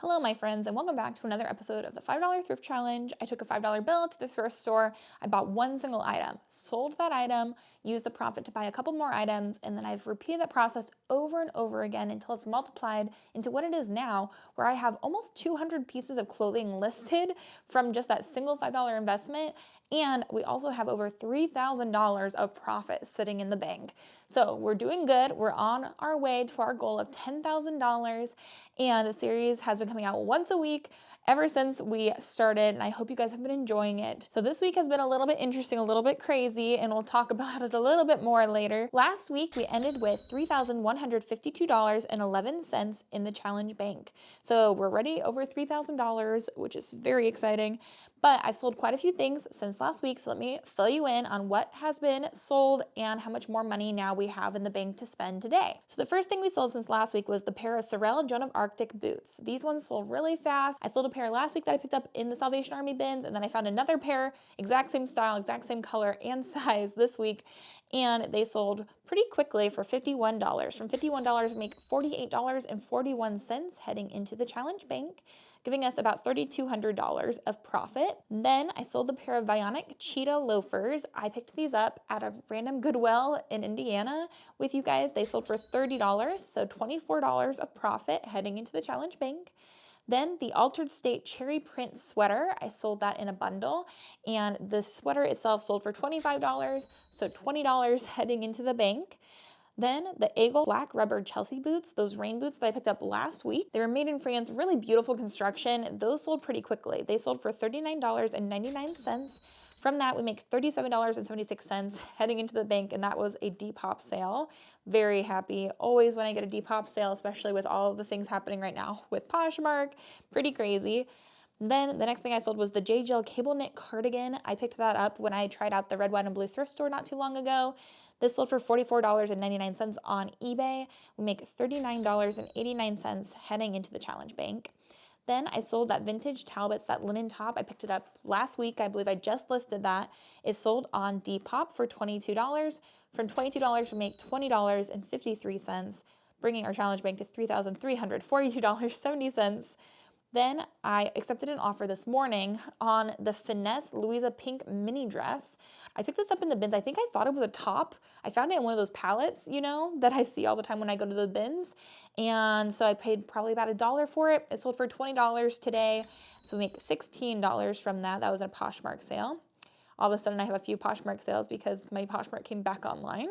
Hello, my friends, and welcome back to another episode of the $5 Thrift Challenge. I took a $5 bill to the thrift store. I bought one single item, sold that item, used the profit to buy a couple more items, and then I've repeated that process over and over again until it's multiplied into what it is now, where I have almost 200 pieces of clothing listed from just that single $5 investment. And we also have over $3,000 of profit sitting in the bank. So we're doing good. We're on our way to our goal of $10,000. And the series has been coming out once a week ever since we started. And I hope you guys have been enjoying it. So this week has been a little bit interesting, a little bit crazy, and we'll talk about it a little bit more later. Last week, we ended with $3,152.11 in the challenge bank. So we're already over $3,000, which is very exciting. But I've sold quite a few things since last week, so let me fill you in on what has been sold and how much more money now we have in the bank to spend today. So the first thing we sold since last week was the pair of Sorel Joan of Arctic boots. These ones sold really fast. I sold a pair last week that I picked up in the Salvation Army bins, and then I found another pair, exact same style, exact same color and size this week, and they sold pretty quickly for $51. From $51, we make $48.41 heading into the challenge bank, giving us about $3,200 of profit. Then I sold the pair of Bionic Cheetah loafers. I picked these up at a random Goodwill in Indiana with you guys. They sold for $30, so $24 of profit heading into the challenge bank. Then the Altered State cherry print sweater, I sold that in a bundle, and the sweater itself sold for $25, so $20 heading into the bank. Then the Eagle black rubber Chelsea boots, those rain boots that I picked up last week. They were made in France, really beautiful construction. Those sold pretty quickly. They sold for $39.99. From that, we make $37.76 heading into the bank, and that was a Depop sale. Very happy always when I get a Depop sale, especially with all of the things happening right now with Poshmark. Pretty crazy. Then the next thing I sold was the J.Jill cable knit cardigan. I picked that up when I tried out the red, white, and blue thrift store not too long ago. This sold for $44.99 on eBay. We make $39.89 heading into the challenge bank. Then I sold that vintage Talbots, that linen top. I picked it up last week. I believe I just listed that. It sold on Depop for $22. From $22, we make $20.53, bringing our challenge bank to $3,342.70. Then I accepted an offer this morning on the Finesse Louisa pink mini dress. I picked this up in the bins. I think I thought it was a top. I found it in one of those pallets, that I see all the time when I go to the bins. And so I paid probably about $1 for it. It sold for $20 today. So we make $16 from that. That was a Poshmark sale. All of a sudden I have a few Poshmark sales because my Poshmark came back online.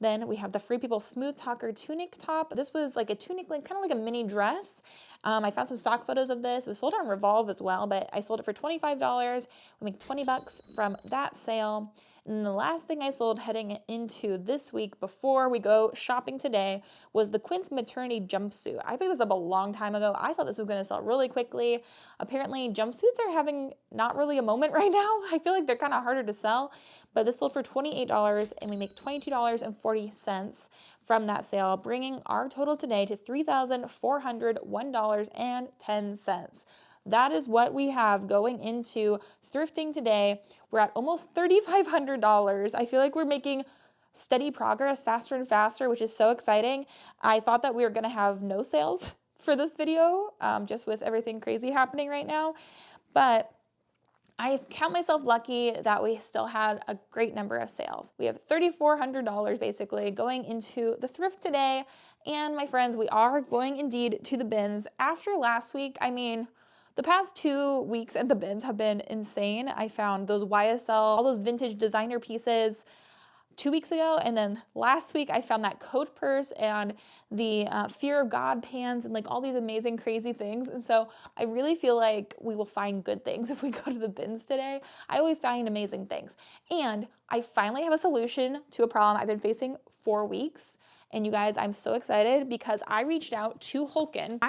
Then we have the Free People Smooth Talker tunic top. This was like a tunic, kind of like a mini dress. I found some stock photos of this. It was sold on Revolve as well, but I sold it for $25. We make $20 from that sale. And the last thing I sold heading into this week before we go shopping today was the Quince maternity jumpsuit. I picked this up a long time ago. I thought this was going to sell really quickly. Apparently, jumpsuits are having not really a moment right now. I feel like they're kind of harder to sell, but this sold for $28 and we make $22.40 from that sale, bringing our total today to $3,401.10. That is what we have going into thrifting today. We're at almost $3,500. I feel like we're making steady progress faster and faster, which is so exciting. I thought that we were going to have no sales for this video, just with everything crazy happening right now. But I count myself lucky that we still had a great number of sales. We have $3,400 basically going into the thrift today. And my friends, we are going indeed to the bins. After last week, the past 2 weeks at the bins have been insane. I found those YSL, all those vintage designer pieces 2 weeks ago, and then last week I found that coat purse and the Fear of God pants and all these amazing crazy things. And so I really feel like we will find good things if we go to the bins today. I always find amazing things. And I finally have a solution to a problem I've been facing for weeks. And you guys, I'm so excited because I reached out to Hulken.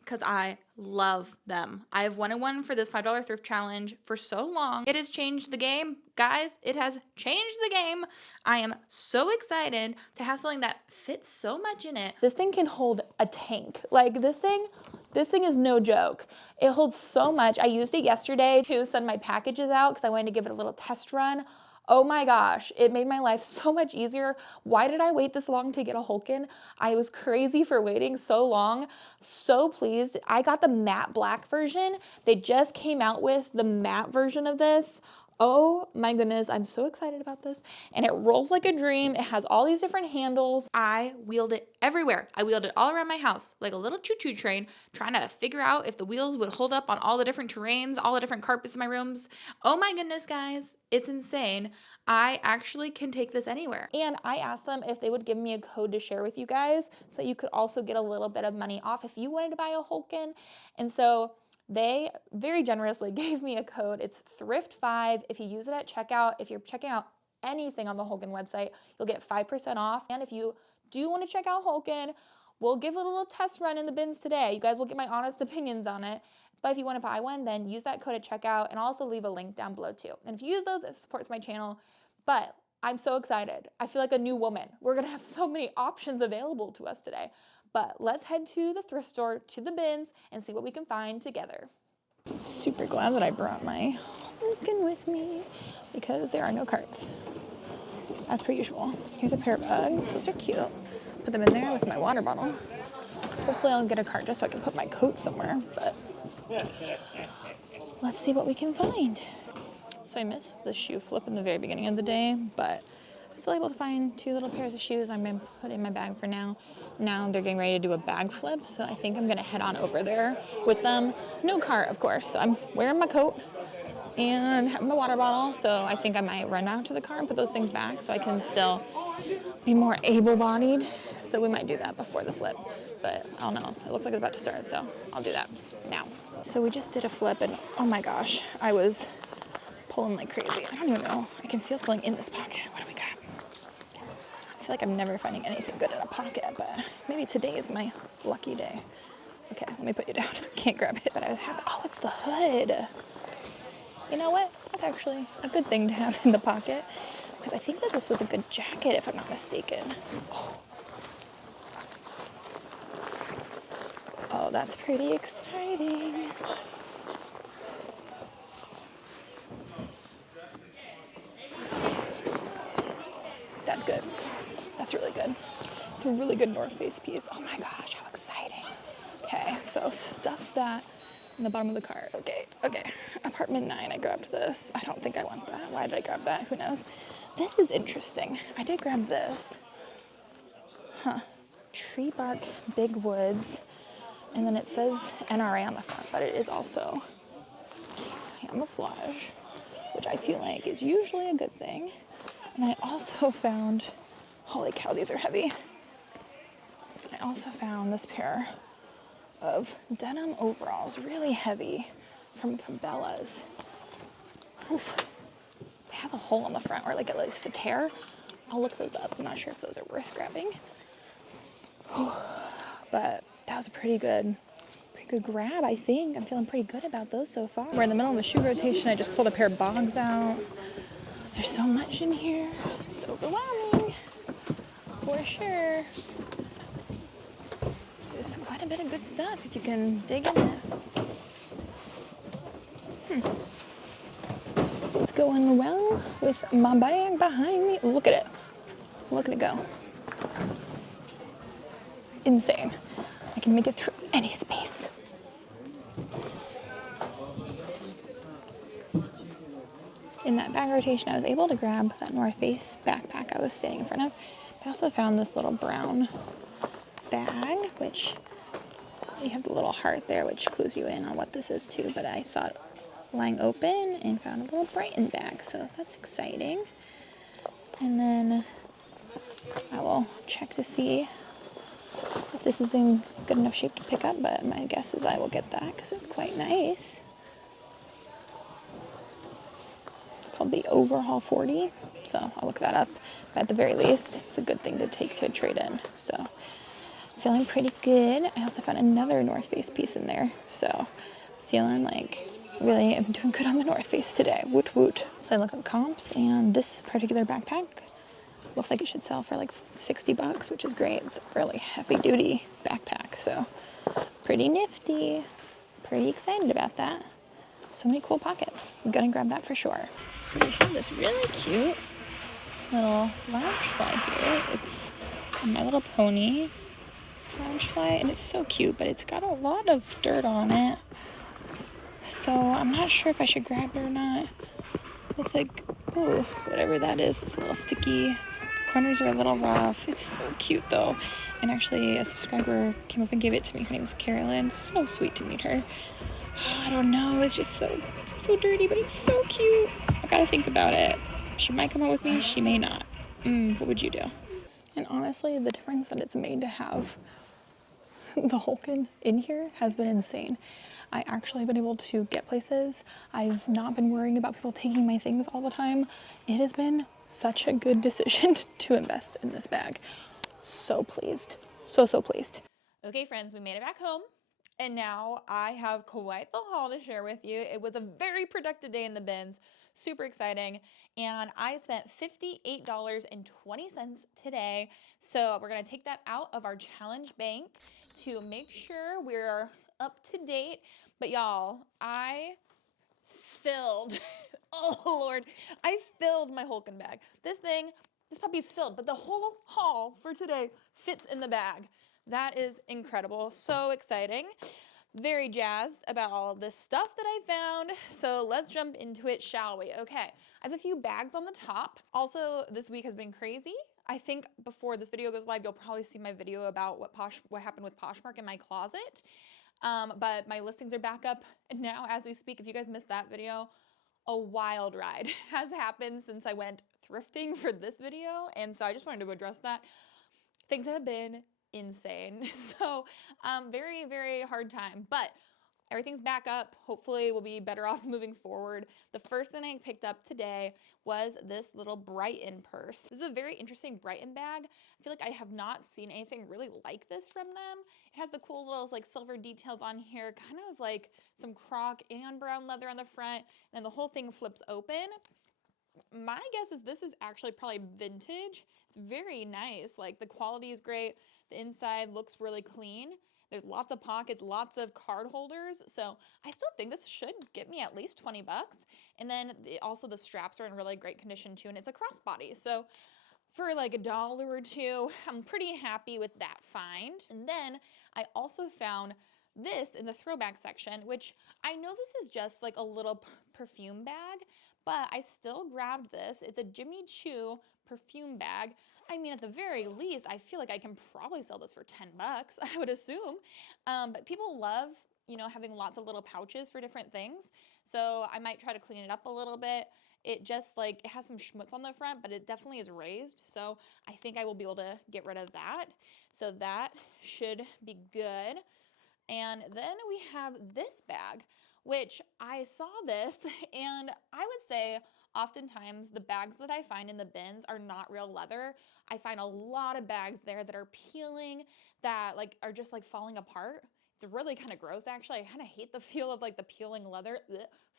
Because I love them. I have wanted one for this $5 thrift challenge for so long. It has changed the game. Guys, it has changed the game. I am so excited to have something that fits so much in it. This thing can hold a tank. This thing is no joke. It holds so much. I used it yesterday to send my packages out because I wanted to give it a little test run. Oh my gosh, it made my life so much easier. Why did I wait this long to get a Hulken? I was crazy for waiting so long. So pleased. I got the matte black version. They just came out with the matte version of this. Oh my goodness, I'm so excited about this. And it rolls like a dream. It has all these different handles. I wheeled it everywhere. I wheeled it all around my house like a little choo-choo train, trying to figure out if the wheels would hold up on all the different terrains, all the different carpets in my rooms. Oh my goodness, guys, it's insane. I actually can take this anywhere. And I asked them if they would give me a code to share with you guys so you could also get a little bit of money off if you wanted to buy a Hulken. And so they very generously gave me a code. It's THRIFT5. If you use it at checkout, if you're checking out anything on the Hulken website, you'll get 5% off. And if you do want to check out Hulken, we'll give it a little test run in the bins today. You guys will get my honest opinions on it. But if you want to buy one, then use that code at checkout, and I'll also leave a link down below too. And if you use those, it supports my channel. But I'm so excited. I feel like a new woman. We're going to have so many options available to us today. But let's head to the thrift store, to the bins, and see what we can find together. Super glad that I brought my Hulken with me because there are no carts, as per usual. Here's a pair of Uggs. Those are cute. Put them in there with my water bottle. Hopefully I'll get a cart just so I can put my coat somewhere, but let's see what we can find. So I missed the shoe flip in the very beginning of the day, but I'm still able to find 2 little pairs of shoes I'm going to put in my bag for now. Now they're getting ready to do a bag flip, so I think I'm going to head on over there with them. No cart, of course. So I'm wearing my coat and have my water bottle, so I think I might run out to the car and put those things back so I can still be more able-bodied. So we might do that before the flip, but I don't know. It looks like it's about to start, so I'll do that now. So we just did a flip, and oh my gosh, I was pulling like crazy. I don't even know. I can feel something in this pocket. What do we got? I feel like I'm never finding anything good in a pocket, but maybe today is my lucky day. Okay, let me put you down. Can't grab it, but I was happy. Oh, it's the hood. You know what? That's actually a good thing to have in the pocket because I think that this was a good jacket, if I'm not mistaken. Oh, that's pretty exciting. That's good. That's really good. It's a really good North Face piece. Oh my gosh, how exciting. Okay, so stuff that in the bottom of the cart. Okay. Apartment 9, I grabbed this. I don't think I want that. Why did I grab that? Who knows? This is interesting. I did grab this. Tree bark, big woods. And then it says NRA on the front, but it is also camouflage, which I feel like is usually a good thing. And then I also found, holy cow, these are heavy. I also found this pair of denim overalls, really heavy, from Cabela's. Oof. It has a hole on the front, or like at least a tear. I'll look those up. I'm not sure if those are worth grabbing. But that was a pretty good grab, I think. I'm feeling pretty good about those so far. We're in the middle of a shoe rotation. I just pulled a pair of bogs out. There's so much in here. It's overwhelming, for sure. There's quite a bit of good stuff if you can dig in it. It's going well with my bag behind me. Look at it. Look at it go. Insane. I can make it through any space. In that bag rotation, I was able to grab that North Face backpack I was standing in front of. I also found this little brown bag, which you have the little heart there, which clues you in on what this is too, but I saw it lying open and found a little Brighton bag, so that's exciting. And then I will check to see if this is in good enough shape to pick up, but my guess is I will get that because it's quite nice. Called the Overhaul 40, so I'll look that up. But at the very least, it's a good thing to take to a trade-in. So feeling pretty good. I also found another North Face piece in there, so feeling like really I'm doing good on the North Face today. Woot woot. So I look at comps, and this particular backpack looks like it should sell for like $60, which is great. It's a fairly heavy-duty backpack, so pretty nifty. Pretty excited about that. so many cool pockets. I'm gonna grab that for sure. So we have this really cute little loungefly here. It's a My Little Pony loungefly, and it's so cute, but it's got a lot of dirt on it. So I'm not sure if I should grab it or not. Looks like, oh, whatever that is, it's a little sticky. The corners are a little rough. It's so cute though. And actually a subscriber came up and gave it to me. Her name was Carolyn. So sweet to meet her. Oh, I don't know, it's just so dirty, but it's so cute. I gotta think about it. She might come out with me, she may not. What would you do? And honestly, the difference that it's made to have the Hulken in here has been insane. I actually have been able to get places. I've not been worrying about people taking my things all the time. It has been such a good decision to invest in this bag. So pleased. So pleased. Okay, friends, we made it back home. And now I have quite the haul to share with you. It was a very productive day in the bins. Super exciting. And I spent $58.20 today. So we're going to take that out of our challenge bank to make sure we're up to date. But y'all, I filled, oh Lord, I filled my Hulken bag. This puppy's filled, but the whole haul for today fits in the bag. That is incredible. So exciting. Very jazzed about all of this stuff that I found. So let's jump into it, shall we? Okay, I have a few bags on the top. Also, this week has been crazy. I think before this video goes live, you'll probably see my video about what happened with Poshmark in my closet. But my listings are back up now as we speak. If you guys missed that video, a wild ride has happened since I went thrifting for this video. And so I just wanted to address that. Things have been insane. So very, very hard time, but everything's back up. Hopefully we'll be better off moving forward. The first thing I picked up today was this little Brighton purse. This is a very interesting Brighton bag. I feel like I have not seen anything really like this from them. It has the cool little like silver details on here, kind of like some croc and brown leather on the front, and then the whole thing flips open. My guess is this is actually probably vintage. It's very nice. Like the quality is great. The inside looks really clean. There's lots of pockets, lots of card holders. So I still think this should get me at least 20 bucks. And then also the straps are in really great condition too. And it's a crossbody. So for like $1 or $2, I'm pretty happy with that find. And then I also found this in the throwback section, which I know this is just like a little perfume bag, but I still grabbed this. It's a Jimmy Choo perfume bag. I mean, at the very least, I feel like I can probably sell this for 10 bucks, I would assume. But people love, you know, having lots of little pouches for different things. So I might try to clean it up a little bit. It just like, it has some schmutz on the front, but it definitely is raised. So I think I will be able to get rid of that. So that should be good. And then we have this bag, which I saw this, and I would say oftentimes the bags that I find in the bins are not real leather. I find a lot of bags there that are peeling, that like are just like falling apart. It's really kind of gross actually. I kind of hate the feel of like the peeling leather,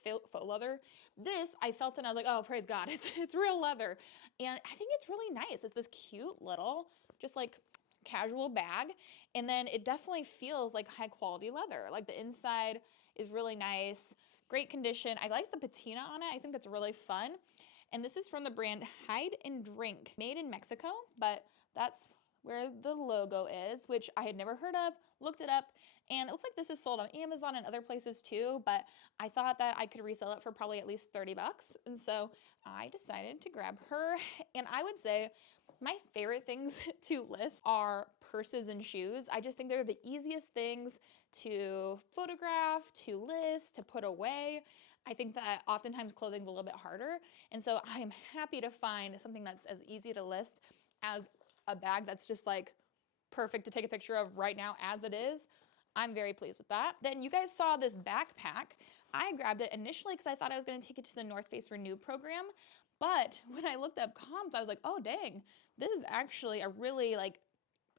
faux leather. This I felt and I was like, oh, praise God, it's real leather. And I think it's really nice. It's this cute little, just like casual bag. And then it definitely feels like high quality leather. Like the inside is really nice, great condition. I like the patina on it. I think that's really fun. And this is from the brand Hide and Drink, made in Mexico, but that's where the logo is, which I had never heard of, looked it up, and it looks like this is sold on Amazon and other places too, but I thought that I could resell it for probably at least 30 bucks. And so I decided to grab her. And I would say my favorite things to list are purses and shoes. I just think they're the easiest things to photograph, to list, to put away. I think that oftentimes clothing's a little bit harder. And so I am happy to find something that's as easy to list as a bag that's just like perfect to take a picture of right now as it is. I'm very pleased with that. Then you guys saw this backpack. I grabbed it initially because I thought I was going to take it to the North Face Renew program. But when I looked up comps, I was like, oh dang, this is actually a really like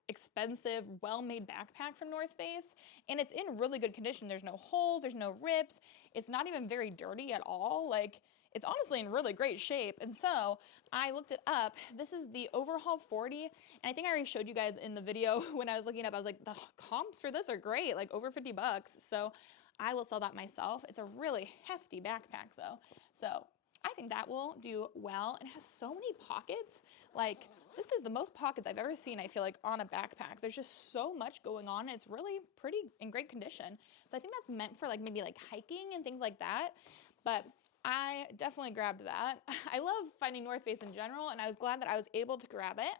expensive, well-made backpack from North Face, and it's in really good condition. There's no holes, there's no rips, it's not even very dirty at all. Like, it's honestly in really great shape. And so I looked it up. This is the Overhaul 40, and I think I already showed you guys in the video when I was looking up, I was like, the comps for this are great, like over 50 bucks. So I will sell that myself. It's a really hefty backpack though. So I think that will do well, and it has so many pockets. Like, this is the most pockets I've ever seen, I feel like, on a backpack. There's just so much going on, and it's really pretty in great condition. So I think that's meant for like maybe like hiking and things like that. But I definitely grabbed that. I love finding North Face in general, and I was glad that I was able to grab it.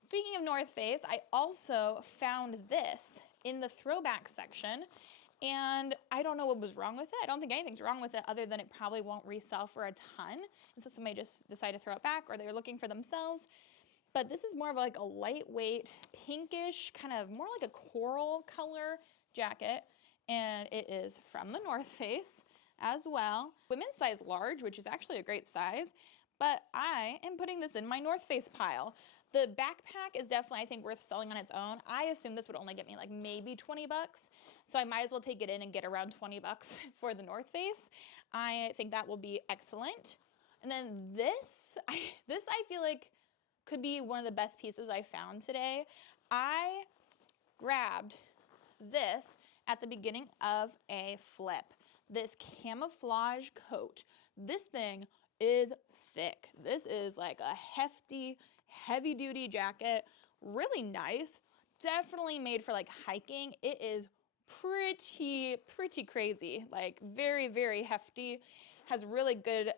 Speaking of North Face, I also found this in the throwback section, and I don't know what was wrong with it. I don't think anything's wrong with it other than it probably won't resell for a ton. And so somebody just decided to throw it back, or they're looking for themselves. But this is more of like a lightweight, pinkish, kind of more like a coral color jacket. And it is from the North Face as well. Women's size large, which is actually a great size. But I am putting this in my North Face pile. The backpack is definitely, I think, worth selling on its own. I assume this would only get me like maybe 20 bucks. So I might as well take it in and get around 20 bucks for the North Face. I think that will be excellent. And then this I feel like could be one of the best pieces I found today. I grabbed this at the beginning of a flip. This camouflage coat. This thing is thick. This is like a hefty, heavy duty jacket. Really nice. Definitely made for like hiking. It is pretty crazy. Like very, very hefty. Has really good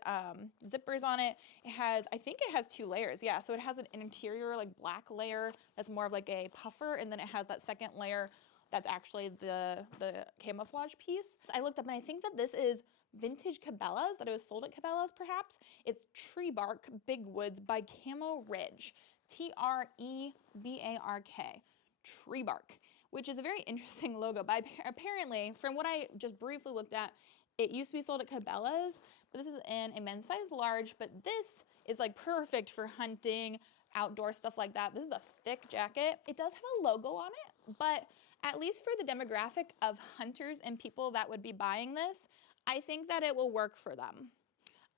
zippers on it. It has, I think it has 2 layers. Yeah, so it has an interior like black layer that's more of like a puffer, and then it has that second layer that's actually the camouflage piece. I looked up and I think that this is vintage Cabela's, that it was sold at Cabela's perhaps. It's Tree Bark Big Woods by Camo Ridge. T-R-E-B-A-R-K. Tree Bark, which is a very interesting logo. But apparently, from what I just briefly looked at, it used to be sold at Cabela's, but this is in a men's size large, but this is like perfect for hunting, outdoor stuff like that. This is a thick jacket. It does have a logo on it, but at least for the demographic of hunters and people that would be buying this, I think that it will work for them.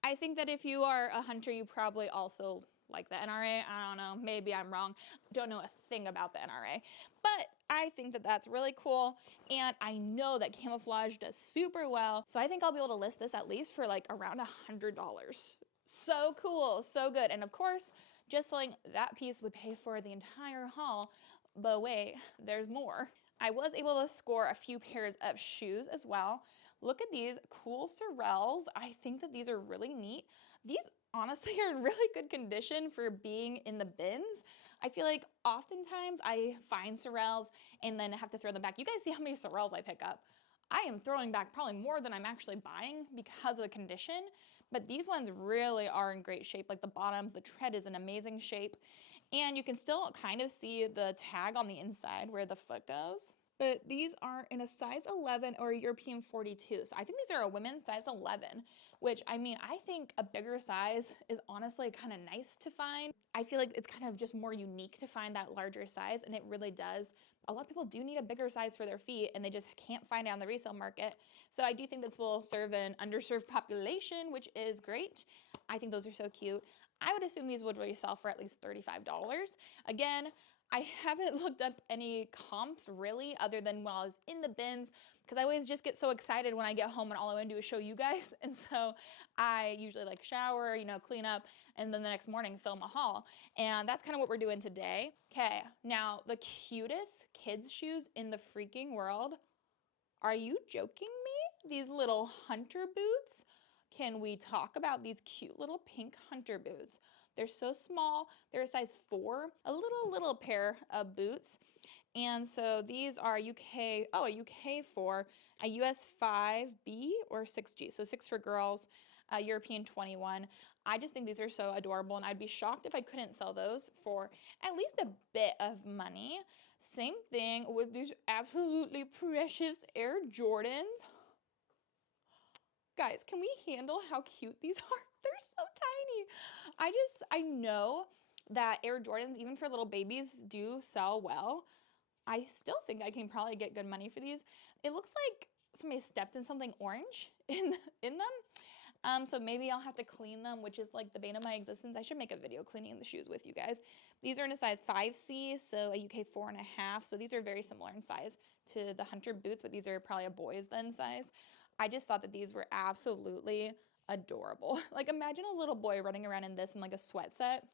I think that if you are a hunter, you probably also like the NRA. I don't know, maybe I'm wrong. Don't know a thing about the NRA, but I think that that's really cool. And I know that camouflage does super well. So I think I'll be able to list this at least for like around $100. So cool, so good. And of course, just selling that piece would pay for the entire haul, but wait, there's more. I was able to score a few pairs of shoes as well. Look at these cool Sorels. I think that these are really neat. These honestly are in really good condition for being in the bins. I feel like oftentimes I find Sorels and then have to throw them back. You guys see how many Sorels I pick up. I am throwing back probably more than I'm actually buying because of the condition, but these ones really are in great shape. Like the bottoms, the tread is in amazing shape, and you can still kind of see the tag on the inside where the foot goes. But these are in a size 11 or a European 42. So I think these are a women's size 11, which I mean, I think a bigger size is honestly kind of nice to find. I feel like it's kind of just more unique to find that larger size, and it really does. A lot of people do need a bigger size for their feet, and they just can't find it on the resale market. So I do think this will serve an underserved population, which is great. I think those are so cute. I would assume these would resell for at least $35. Again, I haven't looked up any comps really other than while I was in the bins, because I always just get so excited when I get home and all I want to do is show you guys. And so I usually like shower, you know, clean up, and then the next morning film a haul. And that's kind of what we're doing today. Okay, now the cutest kids shoes in the freaking world. Are you joking me? These little hunter boots. Can we talk about these cute little pink hunter boots? They're so small. They're a size 4, a little pair of boots. And so these are a UK 4, a US 5B or 6G. So 6 for girls, European 21. I just think these are so adorable, and I'd be shocked if I couldn't sell those for at least a bit of money. Same thing with these absolutely precious Air Jordans. Guys, can we handle how cute these are? They're so tiny. I know that Air Jordans, even for little babies, do sell well. I still think I can probably get good money for these. It looks like somebody stepped in something orange in them. So maybe I'll have to clean them, which is like the bane of my existence. I should make a video cleaning the shoes with you guys. These are in a size 5C, so a UK 4.5. So these are very similar in size to the hunter boots, but these are probably a boy's then size. I just thought that these were absolutely adorable. Like imagine a little boy running around in this in like a sweat set.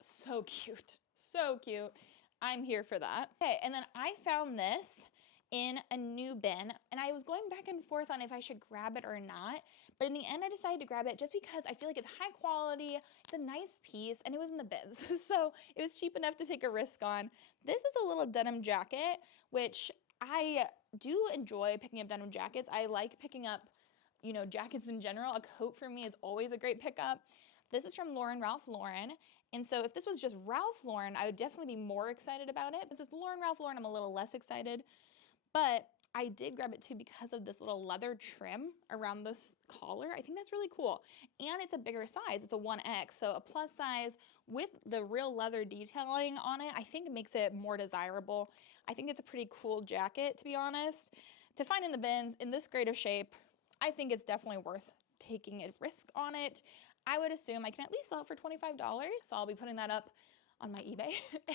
So cute, so cute. I'm here for that. Okay, and then I found this in a new bin, and I was going back and forth on if I should grab it or not, but in the end I decided to grab it just because I feel like it's high quality, it's a nice piece, and it was in the bins, so it was cheap enough to take a risk on. This is a little denim jacket, which I do enjoy picking up denim jackets. I like picking up, you know, jackets in general. A coat for me is always a great pickup. This is from Ralph Lauren. And so if this was just Ralph Lauren, I would definitely be more excited about it. This is Ralph Lauren, I'm a little less excited. But I did grab it too because of this little leather trim around this collar. I think that's really cool. And it's a bigger size. It's a 1X, so a plus size with the real leather detailing on it, I think it makes it more desirable. I think it's a pretty cool jacket, to be honest. To find in the bins in this great of shape, I think it's definitely worth taking a risk on it. I would assume I can at least sell it for $25, so I'll be putting that up on my eBay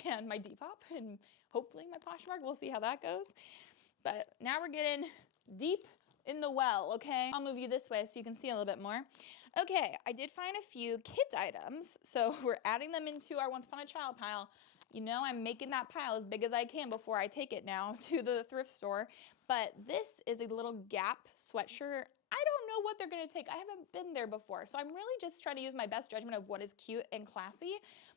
and my Depop and hopefully my Poshmark. We'll see how that goes. But now we're getting deep in the well, okay? I'll move you this way so you can see a little bit more. Okay, I did find a few kids items, so we're adding them into our Once Upon a Child pile. You know I'm making that pile as big as I can before I take it now to the thrift store. But this is a little Gap sweatshirt. I don't know what they're gonna take. I haven't been there before, so I'm really just trying to use my best judgment of what is cute and classy.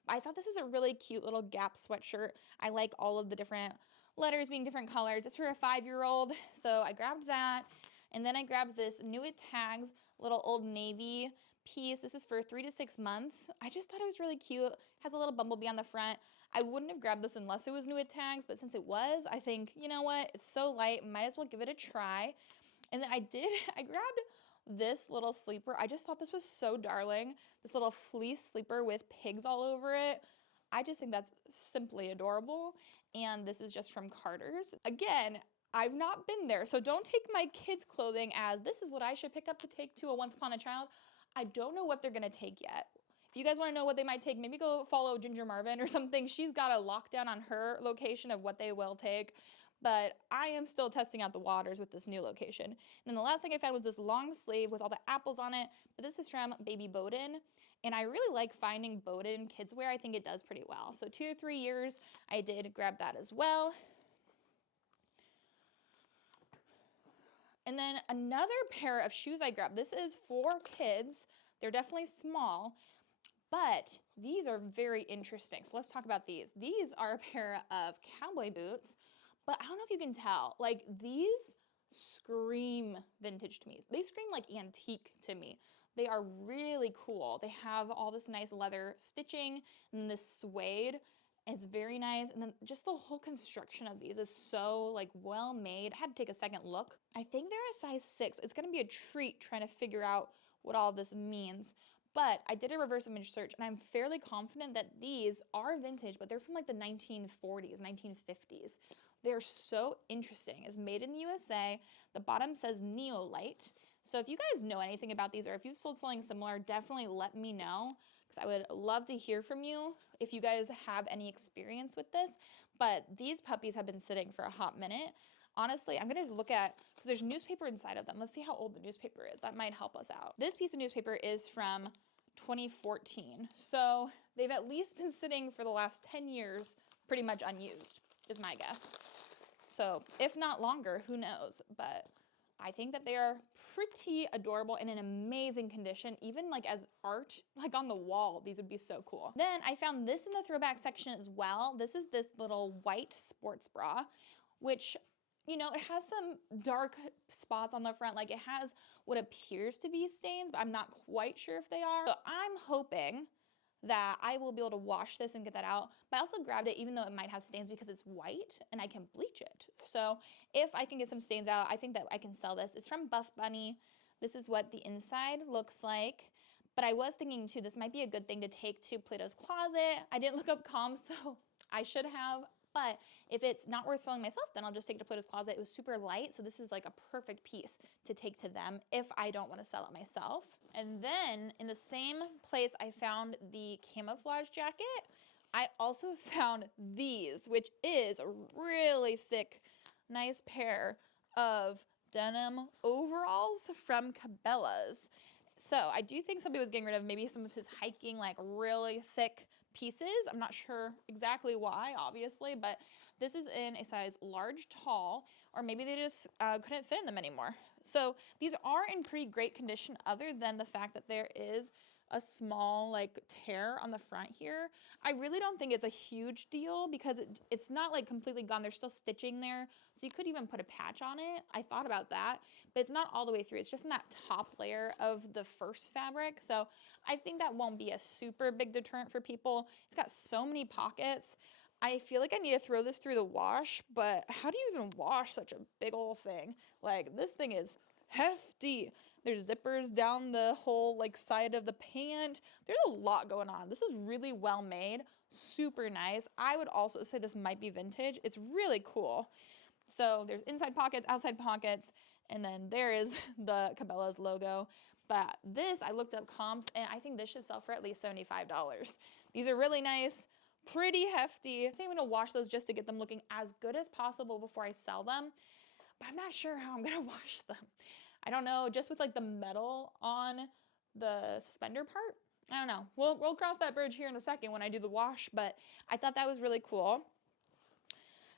I thought this was a really cute little Gap sweatshirt. I like all of the different letters being different colors. It's for a 5-year-old, so I grabbed that. And then I grabbed this New It Tags little Old Navy piece. This is for 3 to 6 months. I just thought it was really cute. It has a little bumblebee on the front. I wouldn't have grabbed this unless it was New It Tags, but since it was, I think, you know what? It's so light, might as well give it a try. And then I grabbed this little sleeper. I just thought this was so darling. This little fleece sleeper with pigs all over it. I just think that's simply adorable. And this is just from Carter's. Again, I've not been there, so don't take my kids' clothing as this is what I should pick up to take to a Once Upon a Child. I don't know what they're gonna take yet. If you guys wanna know what they might take, maybe go follow Ginger Marvin or something. She's got a lockdown on her location of what they will take. But I am still testing out the waters with this new location. And then the last thing I found was this long sleeve with all the apples on it, but this is from Baby Bowden. And I really like finding Bowden kids wear. I think it does pretty well. So 2 or 3 years, I did grab that as well. And then another pair of shoes I grabbed. This is for kids. They're definitely small, but these are very interesting. So let's talk about these. These are a pair of cowboy boots. But I don't know if you can tell, like these scream vintage to me. They scream like antique to me. They are really cool. They have all this nice leather stitching and this suede is very nice. And then just the whole construction of these is so like well made. I had to take a second look. I think they're a size 6. It's gonna be a treat trying to figure out what all this means. But I did a reverse image search and I'm fairly confident that these are vintage, but they're from like the 1940s, 1950s. They're so interesting. It's made in the USA. The bottom says Neolite. So if you guys know anything about these or if you've sold something similar, definitely let me know because I would love to hear from you if you guys have any experience with this. But these puppies have been sitting for a hot minute. Honestly, I'm gonna look at, because there's newspaper inside of them. Let's see how old the newspaper is. That might help us out. This piece of newspaper is from 2014. So they've at least been sitting for the last 10 years, pretty much unused, is my guess. So if not longer, who knows? But I think that they are pretty adorable and in amazing condition, even like as art, like on the wall, these would be so cool. Then I found this in the throwback section as well. This is this little white sports bra, which, you know, it has some dark spots on the front. Like it has what appears to be stains, but I'm not quite sure if they are. So I'm hoping that I will be able to wash this and get that out. But I also grabbed it even though it might have stains because it's white and I can bleach it. So if I can get some stains out, I think that I can sell this. It's from Buff Bunny. This is what the inside looks like. But I was thinking too, this might be a good thing to take to Plato's Closet. I didn't look up comms, so I should have. But if it's not worth selling myself, then I'll just take it to Plato's Closet. It was super light, so this is like a perfect piece to take to them if I don't want to sell it myself. And then in the same place I found the camouflage jacket, I also found these, which is a really thick nice pair of denim overalls from Cabela's. So I do think somebody was getting rid of maybe some of his hiking, like really thick pieces. I'm not sure exactly why, obviously, but this is in a size large, tall, or maybe they just couldn't fit in them anymore. So these are in pretty great condition, other than the fact that there is a small like tear on the front here. I really don't think it's a huge deal because it's not like completely gone. There's still stitching there. So you could even put a patch on it. I thought about that, but it's not all the way through. It's just in that top layer of the first fabric. So I think that won't be a super big deterrent for people. It's got so many pockets. I feel like I need to throw this through the wash, but how do you even wash such a big old thing? Like this thing is hefty. There's zippers down the whole like side of the pant. There's a lot going on. This is really well made, super nice. I would also say this might be vintage. It's really cool. So there's inside pockets, outside pockets, and then there is the Cabela's logo. But this, I looked up comps, and I think this should sell for at least $75. These are really nice, pretty hefty. I think I'm gonna wash those just to get them looking as good as possible before I sell them. But I'm not sure how I'm gonna wash them. I don't know, just with like the metal on the suspender part. I don't know. We'll cross that bridge here in a second when I do the wash, but I thought that was really cool.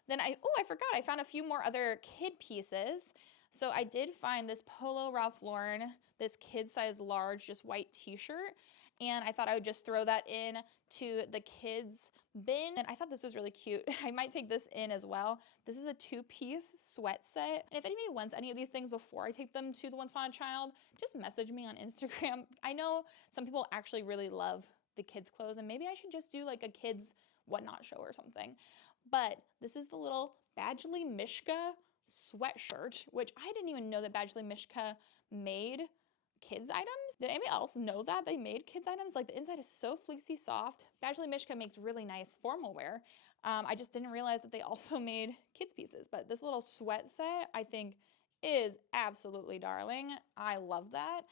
Then I forgot, I found a few more other kid pieces. So I did find this Polo Ralph Lauren, this kid size large, just white t-shirt. And I thought I would just throw that in to the kids bin. And I thought this was really cute. I might take this in as well. This is a 2-piece sweat set. And if anybody wants any of these things before I take them to the Once Upon a Child, just message me on Instagram. I know some people actually really love the kids' clothes, and maybe I should just do like a kids whatnot show or something. But this is the little Badgley Mishka sweatshirt, which I didn't even know that Badgley Mishka made kids items. Did anybody else know that they made kids items? Like the inside is so fleecy soft. Badgley Mishka makes really nice formal wear. I just didn't realize that they also made kids pieces. But this little sweat set I think is absolutely darling. I love that.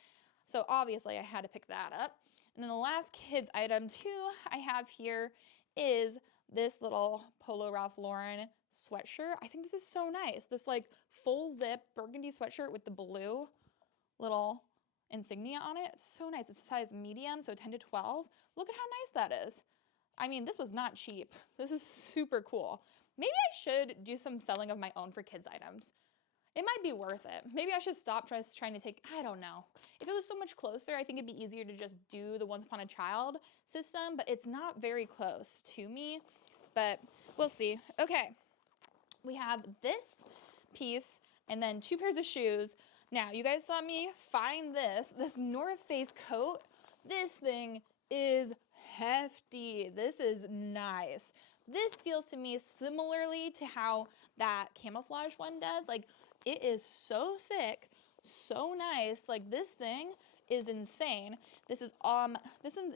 So obviously I had to pick that up. And then the last kids item too I have here is this little Polo Ralph Lauren sweatshirt. I think this is so nice. This like full zip burgundy sweatshirt with the blue little insignia on it. It's so nice. It's a size medium, so 10 to 12. Look at how nice that is. I mean, this was not cheap. This is super cool. Maybe I should do some selling of my own for kids items. It might be worth it. Maybe I should stop just trying to take, I don't know. If it was so much closer, I think it'd be easier to just do the Once Upon a Child system, but it's not very close to me, but we'll see. Okay, we have this piece and then 2 pairs of shoes. Now, you guys saw me find this North Face coat. This thing is hefty. This is nice. This feels to me similarly to how that camouflage one does. Like, it is so thick, so nice. Like, this thing is insane. This is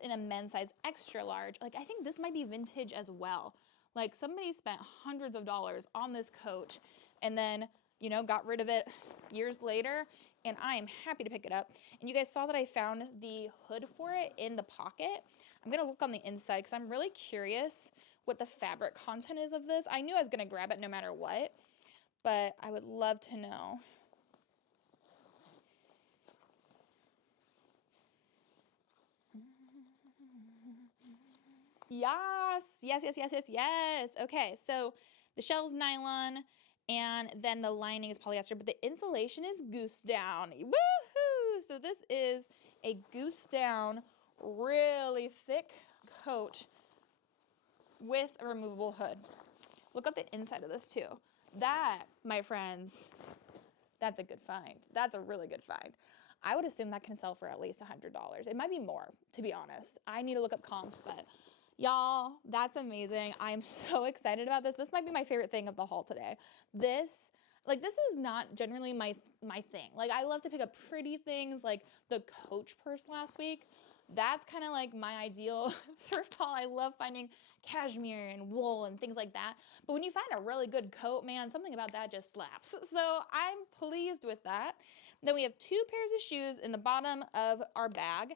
in a men's size extra large. Like, I think this might be vintage as well. Like, somebody spent hundreds of dollars on this coat and then, you know, got rid of it years later, and I am happy to pick it up. And you guys saw that I found the hood for it in the pocket. I'm gonna look on the inside because I'm really curious what the fabric content is of this. I knew I was gonna grab it no matter what, but I would love to know. Yes. Okay, so the shell's nylon, and then the lining is polyester, but the insulation is goose down. Woohoo! So this is a goose down, really thick coat with a removable hood. Look at the inside of this too. That, my friends, that's a good find. That's a really good find. I would assume that can sell for at least $100. It might be more, to be honest. I need to look up comps, but y'all, that's amazing. I'm so excited about this. This might be my favorite thing of the haul today. This is not generally my thing. Like, I love to pick up pretty things like the Coach purse last week. That's kind of like my ideal thrift haul. I love finding cashmere and wool and things like that. But when you find a really good coat, man, something about that just slaps. So I'm pleased with that. Then we have 2 pairs of shoes in the bottom of our bag.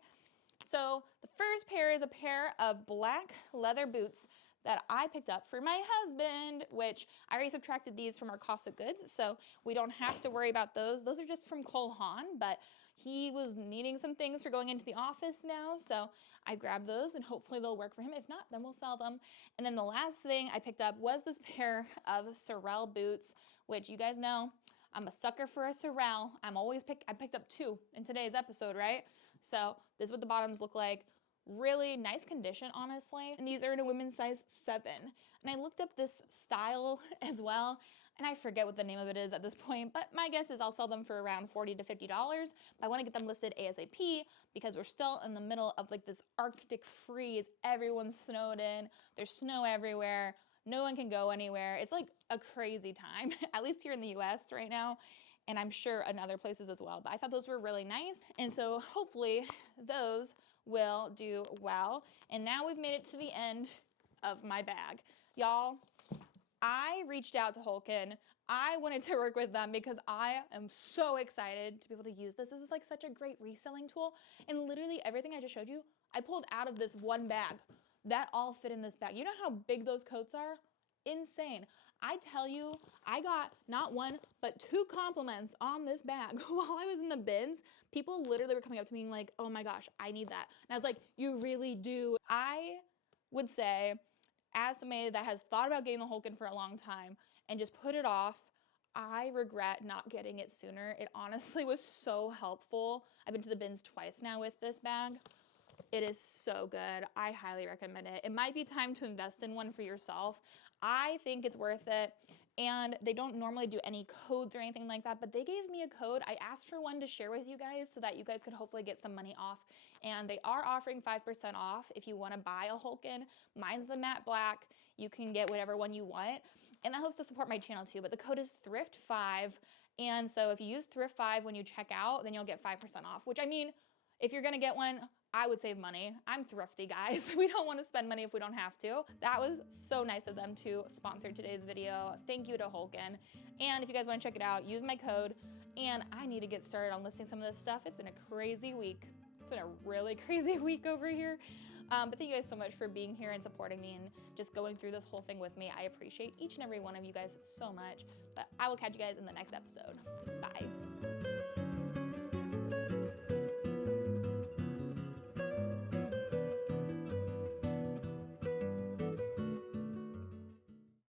So the first pair is a pair of black leather boots. that I picked up for my husband, which I already subtracted these from our cost of goods, so we don't have to worry about those. Those are just from Cole Haan, but he was needing some things for going into the office now, so I grabbed those and hopefully they'll work for him. If not, then we'll sell them. And then the last thing I picked up was this pair of Sorel boots, which you guys know, I'm a sucker for a Sorel. I picked up 2 in today's episode, right? So this is what the bottoms look like. Really nice condition, honestly. And these are in a women's size 7. And I looked up this style as well, and I forget what the name of it is at this point, but my guess is I'll sell them for around $40 to $50. But I want to get them listed ASAP because we're still in the middle of like this Arctic freeze. Everyone's snowed in. There's snow everywhere. No one can go anywhere. It's like a crazy time, at least here in the US right now, and I'm sure in other places as well. But I thought those were really nice, and so hopefully those will do well. And now we've made it to the end of my bag. Y'all, I reached out to Hulken. I wanted to work with them because I am so excited to be able to use this. This is like such a great reselling tool, and literally everything I just showed you, I pulled out of this one bag. That all fit in this bag. You know how big those coats are? Insane. I tell you, I got not 1, but 2 compliments on this bag while I was in the bins. People literally were coming up to me and like, oh my gosh, I need that. And I was like, you really do. I would say, as somebody that has thought about getting the Hulken for a long time and just put it off, I regret not getting it sooner. It honestly was so helpful. I've been to the bins twice now with this bag. It is so good. I highly recommend it. It might be time to invest in one for yourself. I think it's worth it. And they don't normally do any codes or anything like that, but they gave me a code. I asked for one to share with you guys so that you guys could hopefully get some money off. And they are offering 5% off if you want to buy a Hulken. Mine's the matte black. You can get whatever one you want. And that helps to support my channel too. But the code is THRIFT5. And so if you use THRIFT5 when you check out, then you'll get 5% off, which I mean, if you're going to get one, I would save money. I'm thrifty, guys. We don't want to spend money if we don't have to. That was so nice of them to sponsor today's video. Thank you to Hulken. And if you guys want to check it out, use my code. And I need to get started on listing some of this stuff. It's been a crazy week. It's been a really crazy week over here. But thank you guys so much for being here and supporting me and just going through this whole thing with me. I appreciate each and every one of you guys so much. But I will catch you guys in the next episode. Bye.